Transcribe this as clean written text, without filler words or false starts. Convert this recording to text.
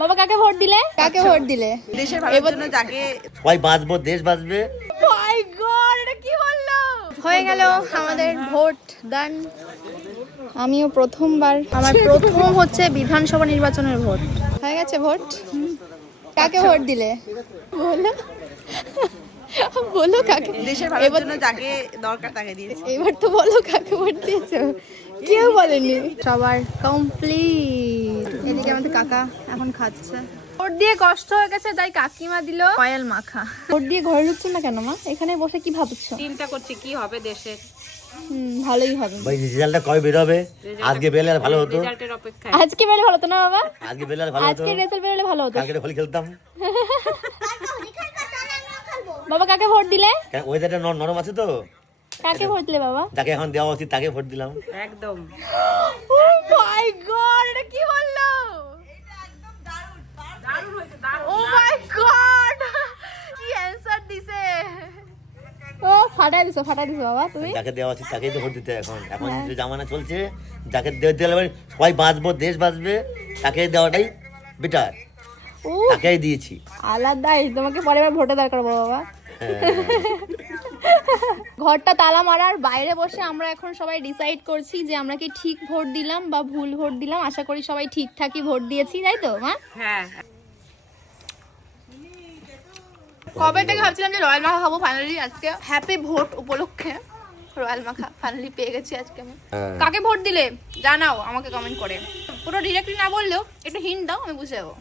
বাবা কাকে ভোট দিলে? কাকে ভোট দিলে? দেশের ভালোর জন্য যাকে সবাই বাঁচবো, দেশ বাঁচবে। মাই গড, এটা কি বললো? হয়ে গেল আমাদের ভোট দান। আমিও প্রথমবার, আমার প্রথম হচ্ছে বিধানসভা নির্বাচনের ভোট। হয়ে গেছে ভোট। কাকে ভোট দিলে বলো? বলো কাকে? দেশের ভালোর জন্য যাকে দরকার তাকে দিয়েছি। এবার তো বলো কাকে ভোট দিয়েছো? কেউ বলেনি। সবার কমপ্লিট। এদিকে আমাদের কাকা এখন খাচ্ছে। ভোট দিয়ে কষ্ট হয়ে গেছে, তাই কাকিমা দিল অয়েল মাখা। ভোট দিয়ে ঘরে ঢুকছো না কেন মা? এখানে বসে কি ভাবছো? চিন্তা করছি কি হবে দেশের। ভালোই হবে। ভাই রেজাল্টটা কবে বের হবে? আজকে বেরলে আর ভালো হতো। রেজাল্টের অপেক্ষায়। আজকে বেরোলে ভালো হতো না বাবা? আজকে বেরলে আর ভালো হতো। আজকে রেজাল্ট বেরোলে ভালো হতো। কালকে হোলি খেলতাম। বাবা কাকে ভোট দিলে? ওয়েদারটা নরম আছে তো। কাকে ভোট দিলে বাবা? যাকে এখন দেওয়া উচিত তাকে ভোট দিলাম। একদম। ও মাই গড, এটা কি বললো? ও মাই গড, কি অ্যানসার দিছে! ও ফাটাই দিছো বাবা তুমি। যাকে দেওয়া উচিত তাকেই তো ভোট দিতে এখন যে জামানা চলছে, যাকে দিলে সবাই বাঁচবো, দেশ বাঁচবে, তাকে দেওয়াটাই বেটার। ও তাকেই দিয়েছি। আলাদাই, তোমাকে পরের বার ভোটে দরকার বাবা। ঘরটা তালা মারার বাইরে বসে আমরা এখন সবাই ডিসাইড করছি যে আমরা কি ঠিক ভোট দিলাম বা ভুল ভোট দিলাম। আশা করি সবাই ঠিকঠাকই ভোট দিয়েছি, তাই তো মা? হ্যাঁ। কবে থেকে ভাবছিলাম যে রয়্যাল মাখা খাবো, ফাইনালি আজকে হ্যাপি ভোট উপলক্ষে রয়্যাল মাখা ফাইনালি পেয়ে গেছি আজকে আমি। কাকে ভোট দিলে জানাও আমাকে কমেন্ট করে। পুরো ডিরেক্টলি না বললেও একটু হিন্ট দাও, আমি বুঝে যাবো।